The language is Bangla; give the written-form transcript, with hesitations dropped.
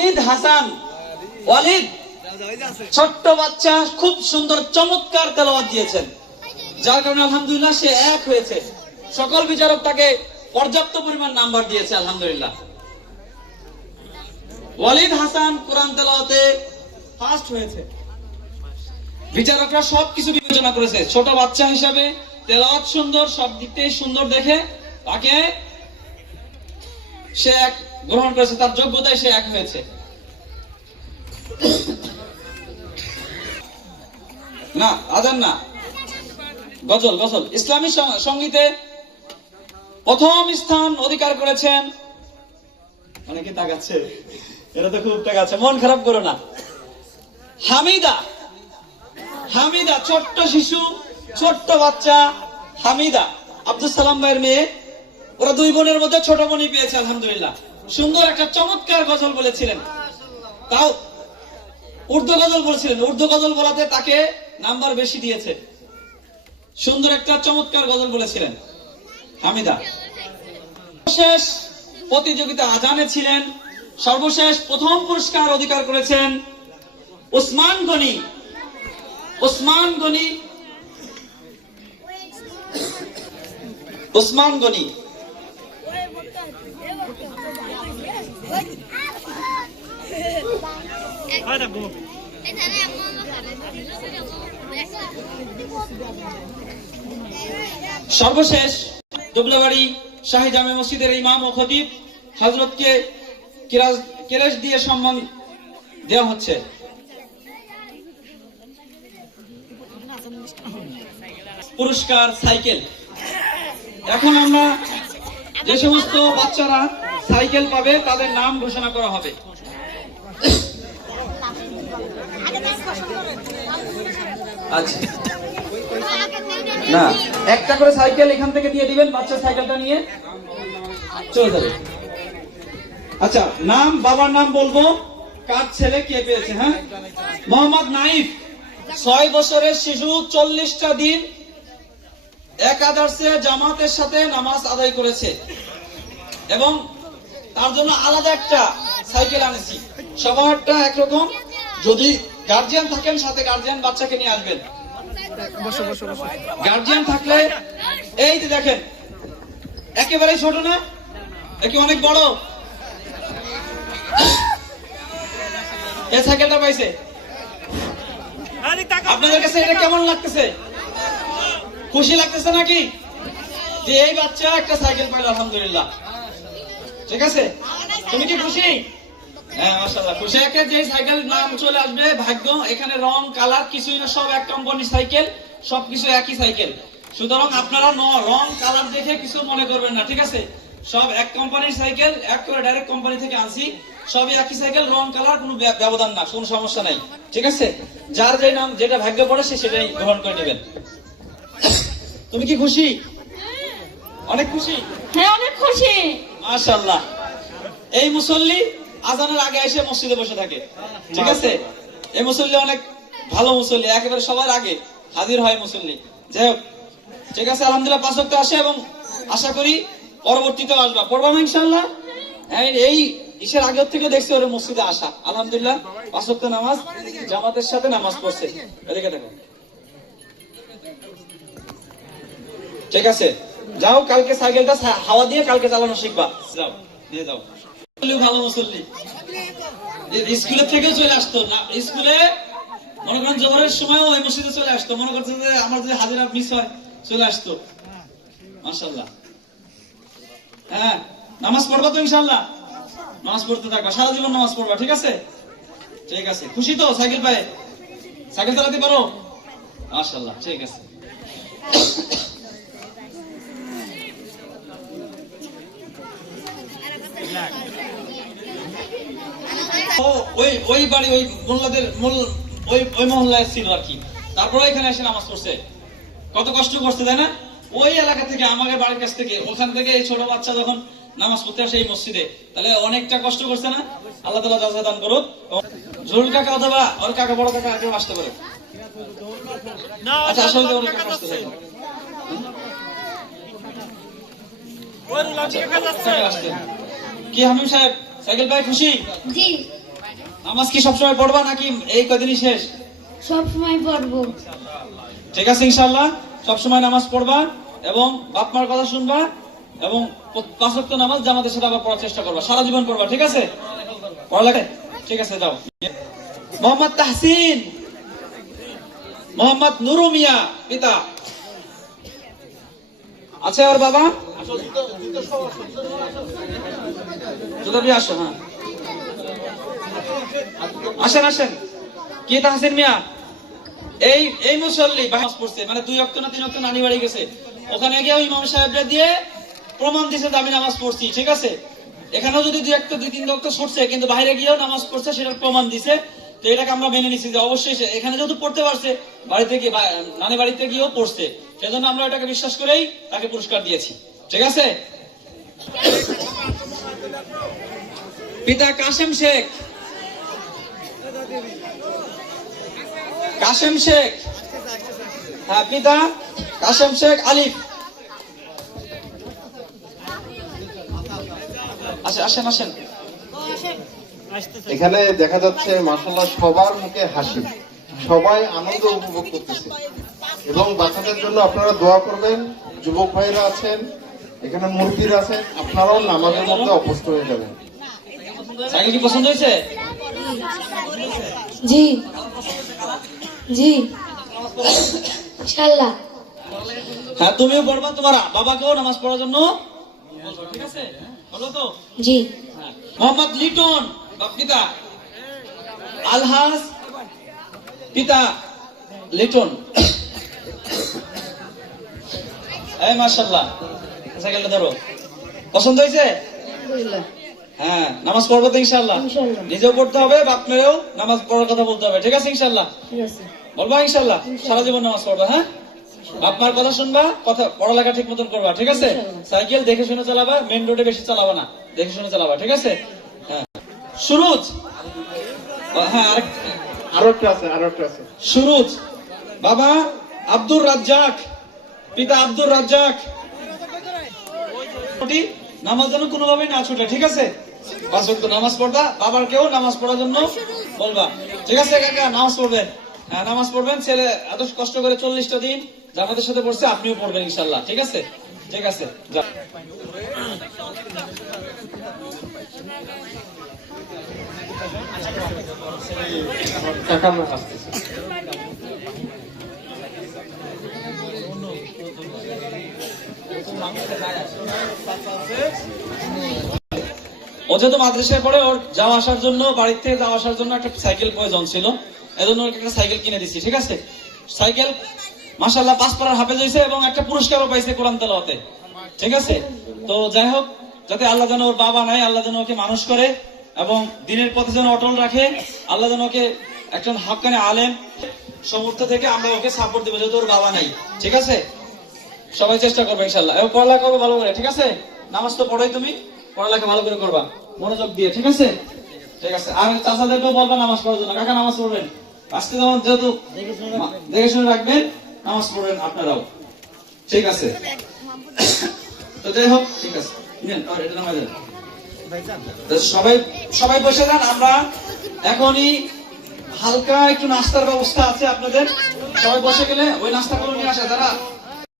ওয়ালিদ হাসান, ওয়ালিদ ছোট্ট বাচ্চা, খুব সুন্দর চমৎকার তেলাওয়াত দিয়েছেন, যার কারণে আলহামদুলিল্লাহ সে এক হয়েছে। সকল বিচারক তাকে পর্যাপ্ত পরিমাণ নাম্বার দিয়েছে আলহামদুলিল্লাহ। ওয়ালিদ হাসান কোরআন তেলাওয়াতে ফার্স্ট হয়েছে। বিচারকরা সবকিছু বিবেচনা করেছে, ছোট বাচ্চা হিসাবে তেলাওয়াত সুন্দর, সব দিক থেকে সুন্দর দেখে তাকে সে এক গ্রহণ করেছে, তার যোগ্যতায় সে এক হয়েছে। না আজান না, গজল, গজল ইসলামী সঙ্গীতে প্রথম স্থান অধিকার করেছেন। অনেকে তাকাচ্ছে, এরা তো খুব তাকাচ্ছে, মন খারাপ করো না। হামিদা, হামিদা ছোট্ট শিশু, ছোট্ট বাচ্চা হামিদা, আব্দুল সালাম ভাইয়ের মেয়ে। ওরা দুই বোনের মধ্যে ছোট বোনই পেয়েছে আলহামদুলিল্লাহ। সুন্দর একটা চমৎকার গজল বলেছিলেন, তাও উর্দু গজল বলেছিলেন। উর্দু গজল বলাতে তাকে নাম্বার বেশি দিয়েছে। সুন্দর একটা চমৎকার গজল বলেছিলেন হামিদা। সর্বশেষ প্রতিযোগিতা আজানে ছিলেন। সর্বশেষ প্রথম পুরস্কার অধিকার করেছেন ওসমান গনি। ওসমান গনি, ওসমান গনি সর্বশেষ দুবলাবাড়ি শাহী জামে মসজিদের ইমাম ও খতিব হযরতকে কেরাস দিয়ে সম্মান দেওয়া হচ্ছে। পুরস্কার সাইকেল। এখন আমরা যে সমস্ত বাচ্চারা সাইকেল পাবে তাদের নাম ঘোষণা করা হবে। আচ্ছা, না একটা করে সাইকেল এখান থেকে দিয়ে দিবেন, বাচ্চা সাইকেলটা নিয়ে চলে যাবে। আচ্ছা, নাম, বাবার নাম বলবো, কার ছেলে কে পেয়েছে। হ্যাঁ, মোহাম্মদ নাইফ 6 বছরের শিশু, 40টা দিন একাদশে জামাতের সাথে নামাজ আদায় করেছে এবং তার জন্য আলাদা একটা সাইকেল আনেছি। সবারটা একরকম, যদি গার্জিয়ান থাকেন সাথে গার্জিয়ান বাচ্চাকে নিয়ে আসবেন। গার্জিয়ান থাকলে এই যে দেখেন, একেবারে ছোট না, একে অনেক বড়। এই সাইকেলটা পাইছে, আপনাদের কাছে এটা কেমন লাগতেছে? খুশি লাগতেছে নাকি যে এই বাচ্চা একটা সাইকেল পাইল? আলহামদুলিল্লাহ, ঠিক আছে। তুমি কি খুশি? হ্যাঁ মাশাআল্লাহ, খুশি। একে যে সাইকেল নাম চলে আসবে ভাগ্য, এখানে রং কালার কিছুই না, সব এক কোম্পানির সাইকেল, সবকিছু একই সাইকেল। সুতরাং আপনারা রং কালার দেখে কিছু মনে করবেন না, ঠিক আছে। সব এক কোম্পানির সাইকেল, এক করে ডাইরেক্ট কোম্পানি থেকে আনছি, সবই একই সাইকেল, রং কালার কোনো ব্যবধান না, কোনো সমস্যা নাই, ঠিক আছে। যার যে নাম যেটা ভাগ্য পড়ে সে সেটাই গ্রহণ করে নেবেন। তুমি কি খুশি? অনেক খুশি? হ্যাঁ অনেক খুশি। মাশাআল্লাহ। এই মুসল্লি আজানের আগে এসে মসজিদে বসে থাকে, ঠিক আছে। এই মুসল্লি অনেক ভালো মুসল্লি, একেবারে সবার আগে হাজির হয় মুসল্লি। যাই হোক, ঠিক আছে, আলহামদুলিল্লাহ 5 ওয়াক্ত আসে এবং আশা করি পরবর্তীতে আসবা, পড়বা না ইনশাআল্লাহ। এই ইশার আগের থেকে দেখছি ওর মসজিদে আসা, আলহামদুলিল্লাহ 5 ওয়াক্ত নামাজ জামাতের সাথে নামাজ পড়ছে। এদিকে দেখো, ঠিক আছে। যাও, কালকে সাইকেলটা হাওয়া দিয়ে কালকে চালানো শিখবা, যাও নিয়ে যাও। ভালো মুসল্লি, স্কুলের থেকেও চলে আসতো না, স্কুলে মনে করেন জোহরের সময় ওই মসজিদে চলে আসতো, মনে করছে যে আমার যদি হাজিরা মিস হয় চলে আসতো। মাশাআল্লাহ। হ্যাঁ, নামাজ পড়বা তো ইনশাআল্লাহ? নামাজ পড়তে থাকবা, সারা জীবন নামাজ পড়বা, ঠিক আছে। ঠিক আছে, খুশি তো সাইকেল পায়ে? সাইকেল চালাতে পারো? মাশাআল্লাহ, ঠিক আছে। ওই বাড়ি ওই মোল্লাদের ওই মহল্লায় ছিল আর কি, তারপরে এখানে এসে নামাজ পড়ছে। কত কষ্ট করছে তাই না? ওই এলাকা থেকে, আমাদের বাড়ির কাছ থেকে, ওখান থেকে এই ছোট বাচ্চা যখন নামাজ পড়তে আসে এই মসজিদে, তাহলে অনেকটা কষ্ট করছে না? আল্লাহ তাআলা জাযা দান করুক। জরুরি কাকা অথবা ওর কাকা, বড় কাকা কেউ আসতে পারে। আচ্ছা, আসলে ওর কাকা আসতে পারে। কি হামিম সাহেব, সাইকেল পায়ে খুশি? জি। নামাজ কি সবসময় পড়বা নাকি এই কদিনই শেষ? সব সময় পড়বো। ঠিক আছে ইনশাআল্লাহ সবসময় নামাজ পড়বা এবং বাপ মার কথা শুনবা এবং 5 ওয়াক্ত নামাজ জামাতের সাথে আবার পড়ার চেষ্টা করবা, সারা জীবন পড়বা। ঠিক আছে? পড়ালেখা ঠিক আছে, যাও। মোহাম্মদ তাহসিন, মোহাম্মদ নুরু মিয়া পিতা আছে আর বাবা জুতাবি আসো। হ্যাঁ আসেন আসেন। কি তাহসিন মিয়া এই মুসল্লি নামাজ পড়ছে, মানে 2 ওয়াক্ত না 3 ওয়াক্ত নানি বাড়ি গেছে, ওখানে গিয়ে ইমাম সাহেবরা দিয়ে প্রমাণ দিছে যে আমি নামাজ পড়ছি। ঠিক আছে? এখানেও যদি 2 ওয়াক্ত 2-3 ওয়াক্ত ছুটছে কিন্তু বাইরে গিয়েও নামাজ পড়ছে, সেটার প্রমাণ দিছে। তো এটাকে আমরা মেনে নিছি যে অবশ্যই এখানে যেহেতু পড়তে পারছে, বাড়িতে গিয়ে নানি বাড়িতে গিয়েও পড়ছে, সেজন্য আমরা এটাকে বিশ্বাস করেই তাকে পুরস্কার দিয়েছি। ঠিক আছে? পিতা কাশেম শেখ, কাশেম শেখ, হ্যাঁ পিতা কাশেম শেখ আলিফ। আসেন আসেন। এখানে দেখা যাচ্ছে মাশাআল্লাহ সবার মুখে হাসি, সবাই আনন্দ উপভোগ করতেছে এবং বাচ্চাদের জন্য আপনারা দোয়া করবেন। যুবক ভাইরা আছেন এখানে, মুরব্বীরা আছেন, আপনারাও নামাজের মধ্যে অভ্যস্ত হয়ে যাবেন। সাইকেল কি পছন্দ হয়েছে? জি জি ইনশাআল্লাহ। হ্যাঁ তুমিও পড়বা, তোমার বাবাকেও নামাজ পড়ার জন্য বলবা। ঠিক আছে? বলো তো। জি। মোহাম্মদ লিটন পিতা, আলহাজ পিতা লিটন। এই মাশাআল্লাহ সাইকেলটা ধরো। পছন্দ হয়েছে? আলহামদুলিল্লাহ। হ্যাঁ নামাজ পড়বো তো ইনশাআল্লাহ। ইনশাআল্লাহ। নিজেও পড়তে হবে, বাপ মেয়েও নামাজ পড়ার কথা বলতে হবে। ঠিক আছে ইনশাআল্লাহ? ঠিক আছে। বলবা ইনশাআল্লাহ সারা জীবন নামাজ পড়বা। হ্যাঁ বাপ মার কথা শুনবা, কথা পড়ালেখা ঠিক মতন করবা। ঠিক আছে? সাইকেল দেখে শুনে চালাবা, মেন রোডে বেশি চালাবা না, দেখে শুনে চালাবা। ঠিক আছে? হ্যাঁ সুরুজ, হ্যাঁ আরো একটা আছে। সুরুজ বাবা আব্দুর রাজ্জাক পিতা আব্দুর রাজ্জাক। নামাজ যেন কোনোভাবেই না ছুটে। ঠিক আছে? 5 ওয়াক্ত নামাজ পড়বা, বাবার কেউ নামাজ পড়ার জন্য বলবা। ঠিক আছে কাকা? নামাজ পড়বেন, হ্যাঁ নামাজ পড়বেন। ছেলে এত কষ্ট করে 40টা দিন জামাতের সাথে পড়ছে, আপনিও পড়বেন ইনশাআল্লাহ। ঠিক আছে? ঠিক আছে যা। ও যেহেতু মাদ্রাসায় পড়ে, ওর যাওয়া আসার জন্য, বাড়ির থেকে যাওয়া আসার জন্য একটা সাইকেল প্রয়োজন ছিল, এজন্য ওকে একটা সাইকেল কিনে দিচ্ছি। ঠিক আছে? সাইকেল মাশাআল্লাহ 5 পারার হাফেজ হয়েছে এবং একটা পুরস্কারও পাইছে কোরআন তেলাওয়াতে। ঠিক আছে? তো যাই হোক, যাতে আল্লাহ যেন ওর বাবা নাই, আল্লাহ যেন ওকে মানুষ করে এবং দিনের পথে যেন অটল রাখে, আল্লাহ যেন ওকে একজন হক্কানে আলেম সমর্থ থেকে আমরা ওকে সাপোর্ট দেবো, যেহেতু ওর বাবা নাই। ঠিক আছে? সবাই চেষ্টা করবে ইনশাআল্লাহ এবং পড়ালেখা করবে ভালো করে। ঠিক আছে? নামাজ তো পড়াই, তুমি পড়ালেখা ভালো করে করবা মনোযোগ দিয়ে। ঠিক আছে? ঠিক আছে। আর চাচাদেরকেও বলবা নামাজ পড়ার জন্য, কাকা নামাজ পড়বেন আজকে, যেমন যেহেতু দেখে শুনে রাখবেন, নামাজ পড়বেন আপনারাও। ঠিক আছে? তো যাই হোক, ঠিক আছে সবাই সবাই বসে যান। আমরা এখনই হালকা একটু নাস্তার ব্যবস্থা আছে আপনাদের, সবাই বসে গেলে ওই নাস্তা করে নিয়ে আসা যারা